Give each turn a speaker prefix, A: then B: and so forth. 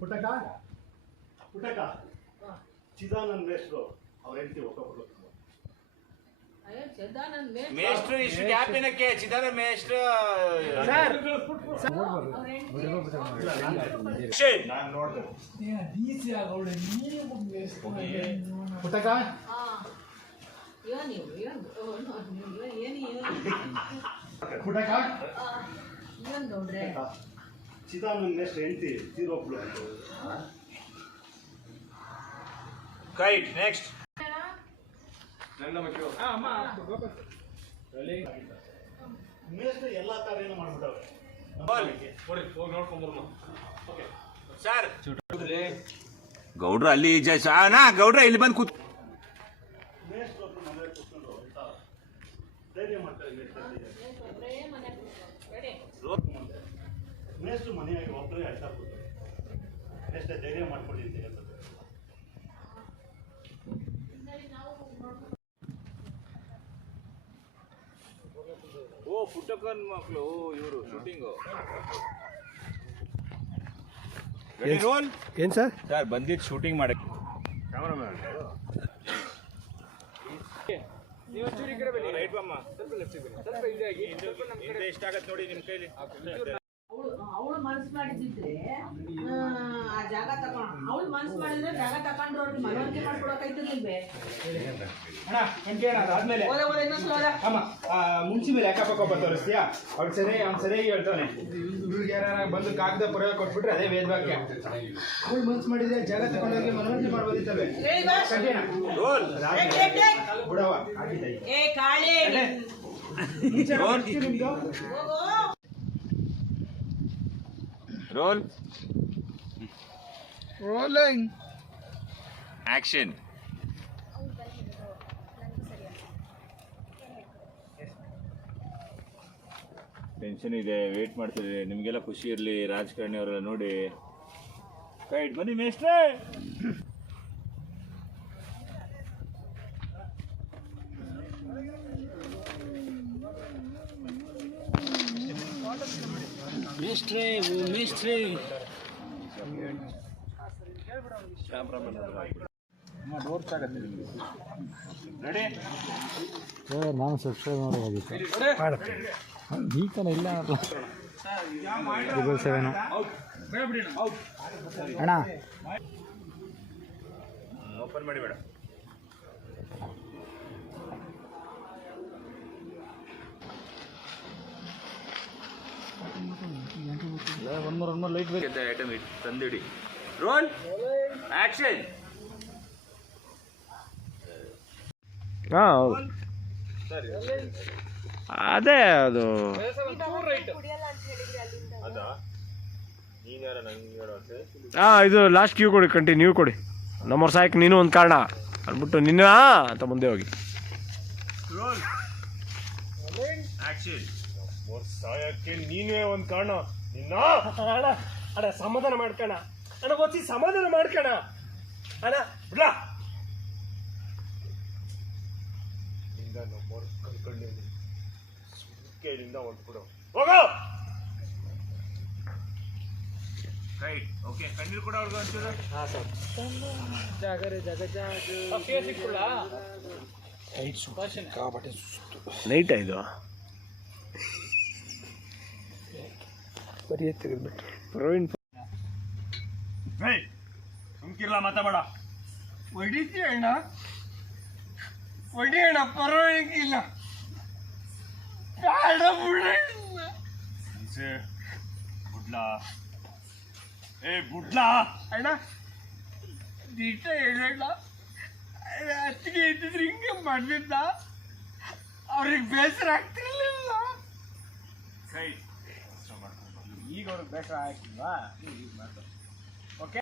A: ಪುಟ್ಟಕ್ಕ ಪುಟಕ. ಚಿದಾನಂದ್ ಮೇಷ್ಟ್ರು ಅವ್ರ ಹೆಂಡತಿ
B: ಮೇ
C: ಮೇಷ್ಟ್ರು. ಇಷ್ಟು ಗ್ಯಾಪಿನಕ್ಕೆ ಚಿದಾನ ಮೇಷ್ಟ್ರು. ಶೇ.
A: ನಾನು ನೋಡ್ದೆ ನೆಕ್ಸ್ಟ್ ಮೇಷ್ಟ್ರು ಹೆಂಡತಿ ತೀರೋಗ್ಲು
C: ಕೈಟ್ ನೆಕ್ಸ್ಟ್
A: ಮೇಷ್ಟ್ರು ಎಲ್ಲ ತರ ಏನು ಮಾಡ್ಬಿಟ್ಟವ್ರೆ.
C: ಸರ್ ಗೌಡ್ರ ಅಲ್ಲಿ ನಾ ಗೌಡ್ರ ಇಲ್ಲಿ ಬಂದು ಕೂತ್
A: ಧೈರ್ಯ ಮಾಡ್ತಾರೆ. ಮೇಷ್ಟ್ರು ಮನೆಯಾಗಿ ಒಬ್ಬರೇ ಅಳ್ತಾ ಕೂತಾರೆ. ಮೇಷ್ಟ್ರೆ ಧೈರ್ಯ ಮಾಡ್ಕೊಳ್ಳಿ ಅಂತ
C: ಓ ಪುಟ್ಟಕ್ಕನ್ ಮಕ್ಕಳು ಇವರು ಶೂಟಿಂಗು ರೋಲ್
D: ಏನು ಸರ್?
C: ಸರ್ ಬಂದಿದ್ದು ಶೂಟಿಂಗ್ ಮಾಡಕ್ಕೆ ರೈಟ್ ಬಮ್ಮ ಹಿಂದೆ ಎಷ್ಟಾಗತ್ತೆ ನೋಡಿ ನಿಮ್ಮ ಕೈಲಿ.
B: ಅವಳು ಮನಸ್ಸು ಮನ್ಸು ಮಾಡಿದ್ರೆ ಆ ಜಾಗ ತಕೊಂಡ್ ಅವಳು ಮನಸ್ಸು ಮಾಡಿದ್ರೆ ಜಾಗ ತಕೊಂಡ್ರು ಅವ್ರಿಗೆ ಮನವರಿಕೆ ಮಾಡ್ಕೊಡಕ್ಕಾಯ್ತದಿಲ್ವೇ
D: ಅದಾದ್ಮೇಲೆ ಅಮ್ಮ ಆ, ಮುಂಚೆ ಮೇಲೆ ಯಾಕಪ್ಪ ಕೋಪ ತೋರಿಸ್ತೀಯಾ? ಅವ್ಳು ಸರಿ ಅವ್ನು ಸರಿಯಾಗಿ ಹೇಳ್ತಾನೆ. ಇವ್ರಿಗೆ ಯಾರು ಬಂದು ಕಾಗದ ಪ್ರಯೋಗ ಕೊಟ್ಬಿಟ್ರೆ ಅದೇ ವೇದವಾಕ್ಯ ಅವಳು ಮನ್ಸು ಮಾಡಿದ್ರೆ ಜಾಗ ತಗೊಂಡೋಗಿ ಮನೋರಂಜನೆ ಮಾಡ್ಬೋದಿತ್ತವೆ. ಬಿಡವ ಆಗಿದ್ದಾಯಿ
B: ಏ Kali
C: Rolling.
B: Action.
C: Roll
D: rolling
C: action tension ಇದೆ ವೇಟ್ ಮಾಡ್ತಿದೆ ನಿಮಗೆಲ್ಲ ಖುಷಿ ಇರಲಿ ರಾಜಕಾರಣಿ ಅವರೆಲ್ಲ ನೋಡಿ ಕೈಟ್ ಬನ್ನಿ ಮೇಷ್ಟ್ರೇ
D: ಮೇಸ್ಟ್ರೇ ಓ ಮೇಸ್ಟ್ರೇ ಡೋರ್ ಚಾಗತ್ತೆ ನಿಮಗೆ
C: ರೆಡಿ
E: ಸರ್ ನಾನು ಸಬ್ಸ್ಕ್ರೈಬ್ ಮಾಡೋದಾಗಿತ್ತು ಮಾಡುತ್ತೆ ಈ ಥರ ಇಲ್ಲ. ಟ್ರಿಬಲ್ ಸೆವೆನ್ ಅಣ್ಣ.
C: ಓಪನ್ ಮಾಡಿ. ಬೇಡ
E: ಒಂದ್ನೂರ ಒಂದ್ನೂರು ಲೈಟ್ ಬೇಕು.
C: ಐಟಮ್ ತಂದಿಡಿ. ರೋಲ್ ಆಕ್ಷನ್
E: ಹಾಂ ಹೌದು ಅದೇ ಅದು. ಹಾಂ ಇದು ಲಾಸ್ಟ್ ಕ್ಯೂ ಕೊಡಿ ಕಂಟಿನ್ಯೂ ಕೊಡಿ. ನಮ್ಮವ್ರ ಸಾಯಕ್ಕೆ ನೀನು ಒಂದು ಕಾರಣ. ಅಂದ್ಬಿಟ್ಟು ನಿನ್ನ ಅಂತ ಮುಂದೆ ಹೋಗಿ.
C: ರೋಲ್ ಆಕ್ಷನ್
D: ಸಾಯಕ್ಕೆ ನೀನೇ ಒಂದು ಕಾರಣ. ಅಣ್ಣ ಅಣ್ಣ ಸಮಾಧಾನ ಮಾಡ್ಕೋಣ ಅಣ್ಣ ಗೊತ್ತಿ ಸಮಾಧಾನ ಮಾಡ್ಕೋಣ ಅಣ್ಣ ಬಿಡ ನಿಂದ ಹೋಗೋ
C: ರೈಟ್ ಓಕೆ ಕಣ್ಣೀರು ಕೂಡ ಅವ್ರಿಗೆ ಒಂಚೂರು
E: ನೈಟ್ ಇದು ಪ್ರವೀಣ್
D: ಹೇಯ್ ಸುಮ್ಕಿರ್ಲ ಮಾತಾಡ ಹೊಡಿತಿ ಅಣ್ಣ? ಹೊಡಿ ಅಣ್ಣ ಪರವಾಗಿಲ್ಲ. ಬೇಡ. ಬುಡ್ಲಾ. ಏ ಬುಡ್ಲಾ. ಅಣ್ಣ ದಿಟ್ಟ ಹೇಳಣ್ಣ ಅತ್ತಿಗೆ ಇದ್ದಿದ್ರೆ ಹಿಂಗೆ ಮಾಡಿದ್ದ ಅವ್ರಿಗೆ ಬೇಸರ ಆಗ್ತಿರ್ಲಿಲ್ಲ. ಈಗ ಅವ್ರಿಗೆ ಬೇಸರ ನೀವು ಈಗ ಮಾಡ್ತಾರೆ ಓಕೆ